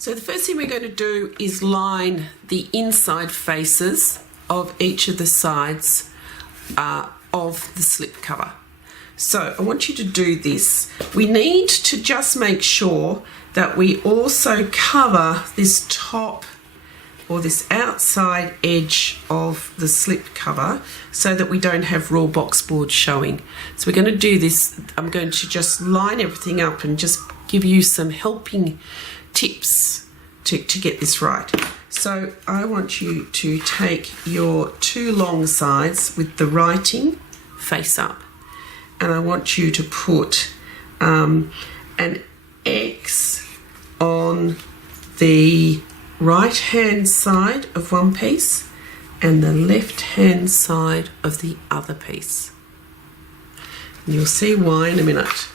So the first thing we're going to do is line the inside faces of each of the sides of the slip cover. So I want you to do this. We need to just make sure that we also cover this top or this outside edge of the slip cover so that we don't have raw box board showing. So we're going to do this. I'm going to just line everything up and just give you some helping tips to get this right. So I want you to take your two long sides with the writing face up, and I want you to put an X on the right hand side of one piece and the left hand side of the other piece. And you'll see why in a minute.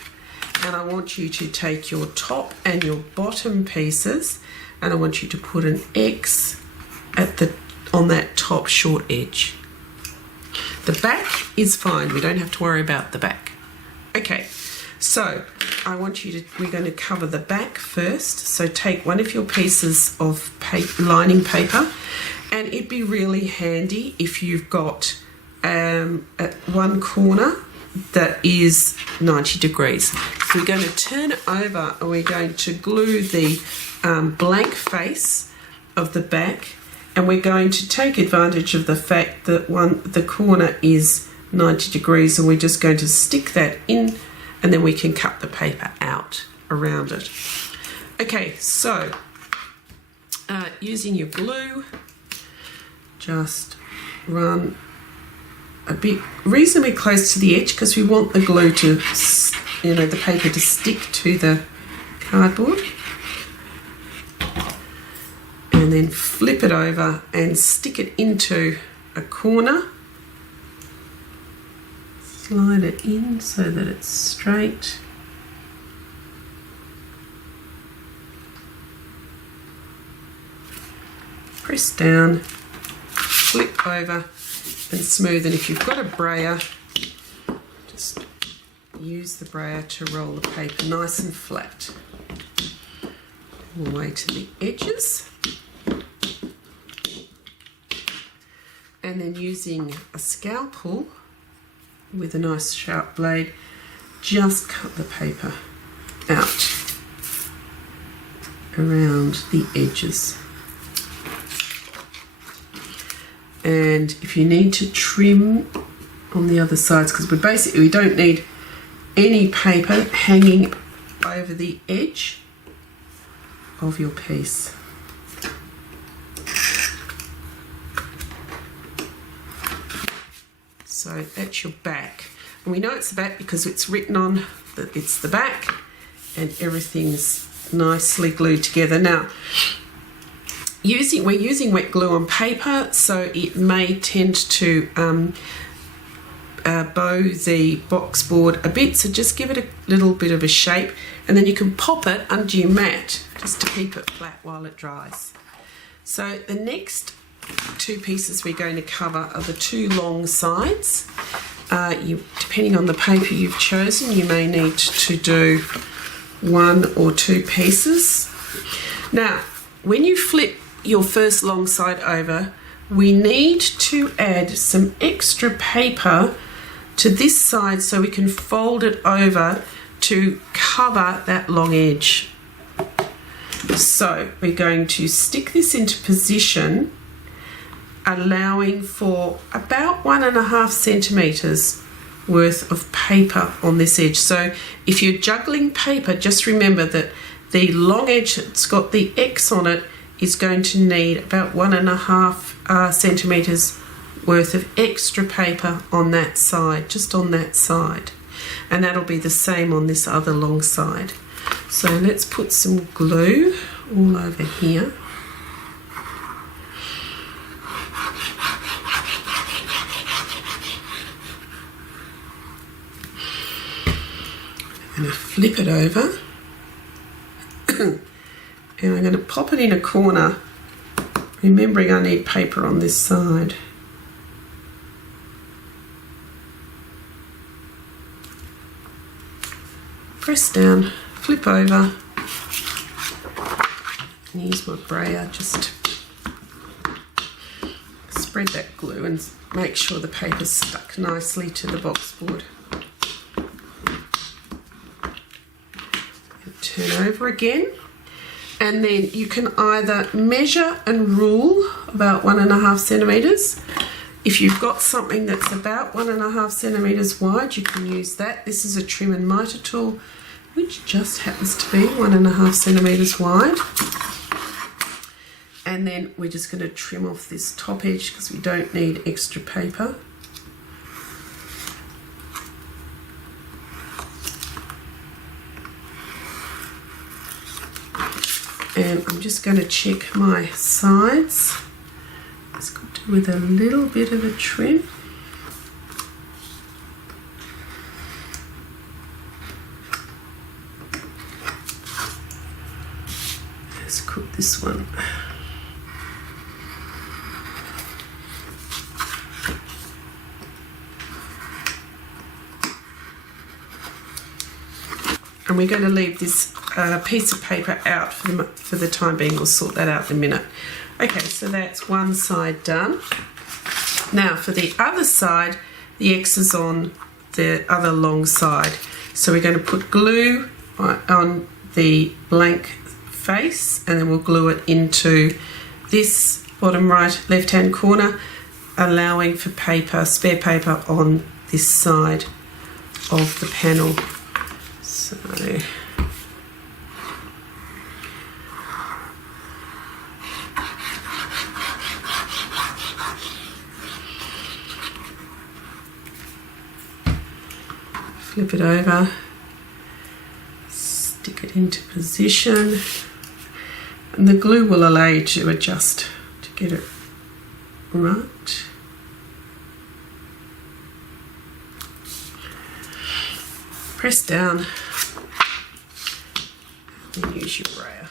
And I want you to take your top and your bottom pieces, and I want you to put an X on that top short edge. The back is fine, we don't have to worry about the back. Okay, so we're going to cover the back first. So take one of your pieces of lining paper, and it'd be really handy if you've got at one corner that is 90 degrees. So we're going to turn it over and we're going to glue the blank face of the back, and we're going to take advantage of the fact that the corner is 90 degrees, and we're just going to stick that in, and then we can cut the paper out around it. Okay, so using your glue, just run a bit reasonably close to the edge because we want the glue to, the paper to stick to the cardboard. And then flip it over and stick it into a corner. Slide it in so that it's straight. Press down, flip over and smooth. And if you've got a brayer, just use the brayer to roll the paper nice and flat all the way to the edges. And then using a scalpel with a nice sharp blade, just cut the paper out around the edges. And if you need to trim on the other sides, because we don't need any paper hanging over the edge of your piece. So that's your back. And we know it's the back because it's written on that it's the back and everything's nicely glued together. Now, we're using wet glue on paper, so it may tend to bow the box board a bit, so just give it a little bit of a shape, and then you can pop it under your mat just to keep it flat while it dries. So the next two pieces we're going to cover are the two long sides. Depending on the paper you've chosen, you may need to do one or two pieces. Now, when you flip your first long side over, we need to add some extra paper to this side so we can fold it over to cover that long edge. So we're going to stick this into position, allowing for about 1.5 centimeters worth of paper on this edge. So if you're juggling paper, just remember that the long edge that's got the X on it is going to need about 1.5 centimeters worth of extra paper on that side, just on that side. And that'll be the same on this other long side. So let's put some glue all over here. I'm going to flip it over and I'm going to pop it in a corner, remembering I need paper on this side. Press down, flip over and use my brayer just to spread that glue and make sure the paper's stuck nicely to the box board. And turn over again, and then you can either measure and rule about 1.5 centimetres. If you've got something that's about 1.5 centimetres wide, you can use that. This is a trim and miter tool, which just happens to be 1.5 centimetres wide. And then we're just going to trim off this top edge because we don't need extra paper. And I'm just going to check my sides. It's got to with a little bit of a trim. Let's cook this one. And we're going to leave this piece of paper out for the time being. We'll sort that out in a minute. Okay, so that's one side done. Now for the other side, the X is on the other long side. So we're going to put glue on the blank face, and then we'll glue it into this bottom right left-hand corner, allowing for paper, spare paper on this side of the panel. So flip it over, stick it into position, and the glue will allow you to adjust to get it right. Press down and use your brayer.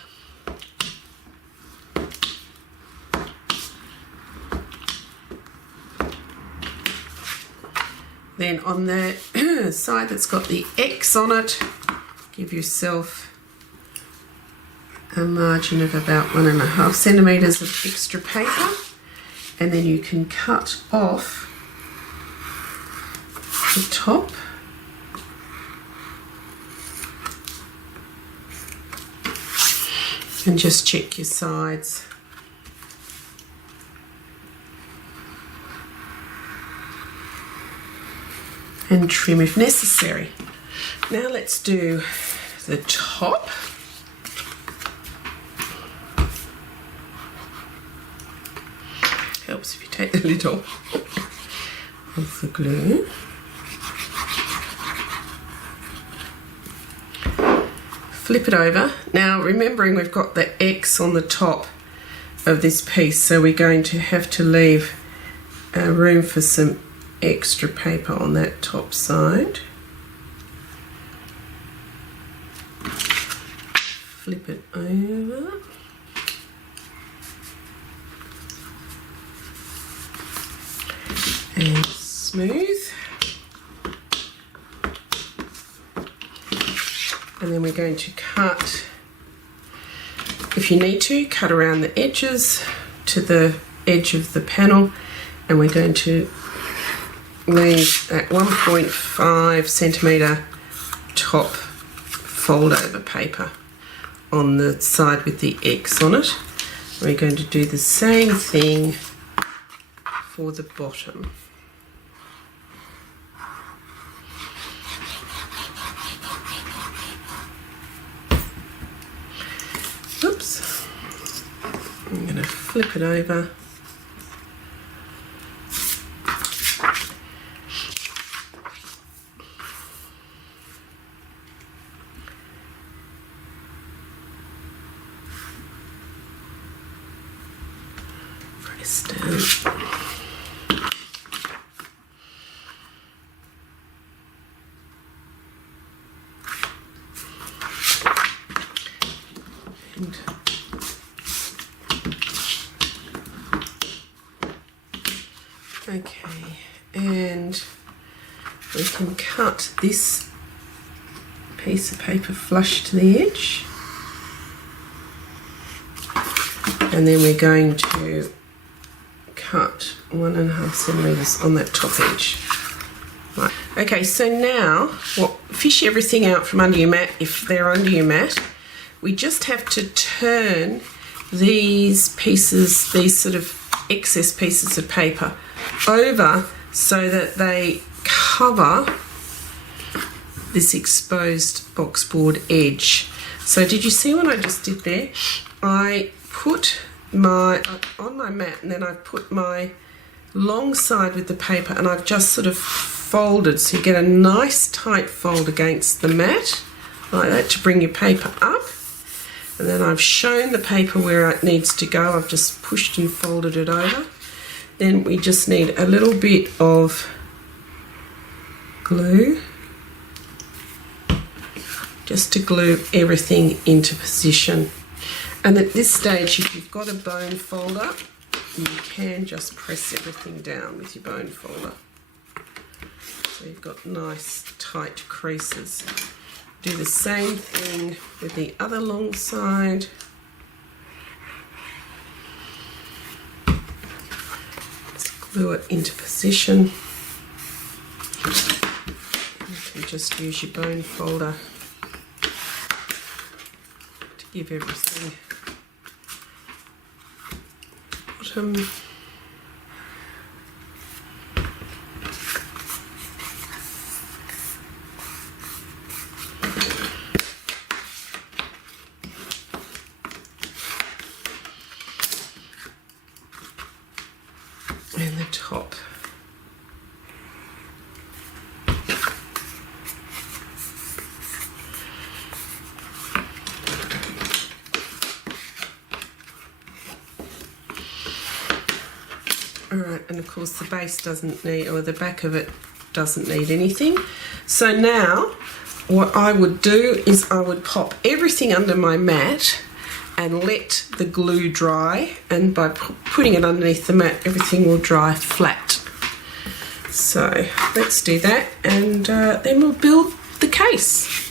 Then on the side that's got the X on it, give yourself a margin of about 1.5 centimetres of extra paper, and then you can cut off the top. And just check your sides. And trim if necessary. Now let's do the top. Helps if you take the lid off of the glue. Flip it over. Now remembering we've got the X on the top of this piece, so we're going to have to leave room for some extra paper on that top side. Flip it over. And smooth. And then we're going to cut, if you need to, cut around the edges to the edge of the panel, and we're going to leave that 1.5 centimetre top fold over paper on the side with the X on it. We're going to do the same thing for the bottom. Oops. I'm going to flip it over. Press down. Okay, and we can cut this piece of paper flush to the edge. and then we're going to cut 1.5 centimetres on that top edge. Right. Okay, so now fish everything out from under your mat if they're under your mat. We just have to turn these pieces, these sort of excess pieces of paper, over so that they cover this exposed boxboard edge. So did you see what I just did there? I put on my mat, and then I put my long side with the paper, and I've just sort of folded, so you get a nice tight fold against the mat like that to bring your paper up. And then I've shown the paper where it needs to go. I've just pushed and folded it over. Then we just need a little bit of glue just to glue everything into position. And at this stage, if you've got a bone folder, you can just press everything down with your bone folder. So you've got nice tight creases. Do the same thing with the other long side. Just glue it into position. You can just use your bone folder to give everything bottom. And the top. Alright, and of course the base doesn't need, or the back of it doesn't need anything. So now what I would do is I would pop everything under my mat and let the glue dry, and by putting it underneath the mat everything will dry flat. So let's do that, and then we'll build the case.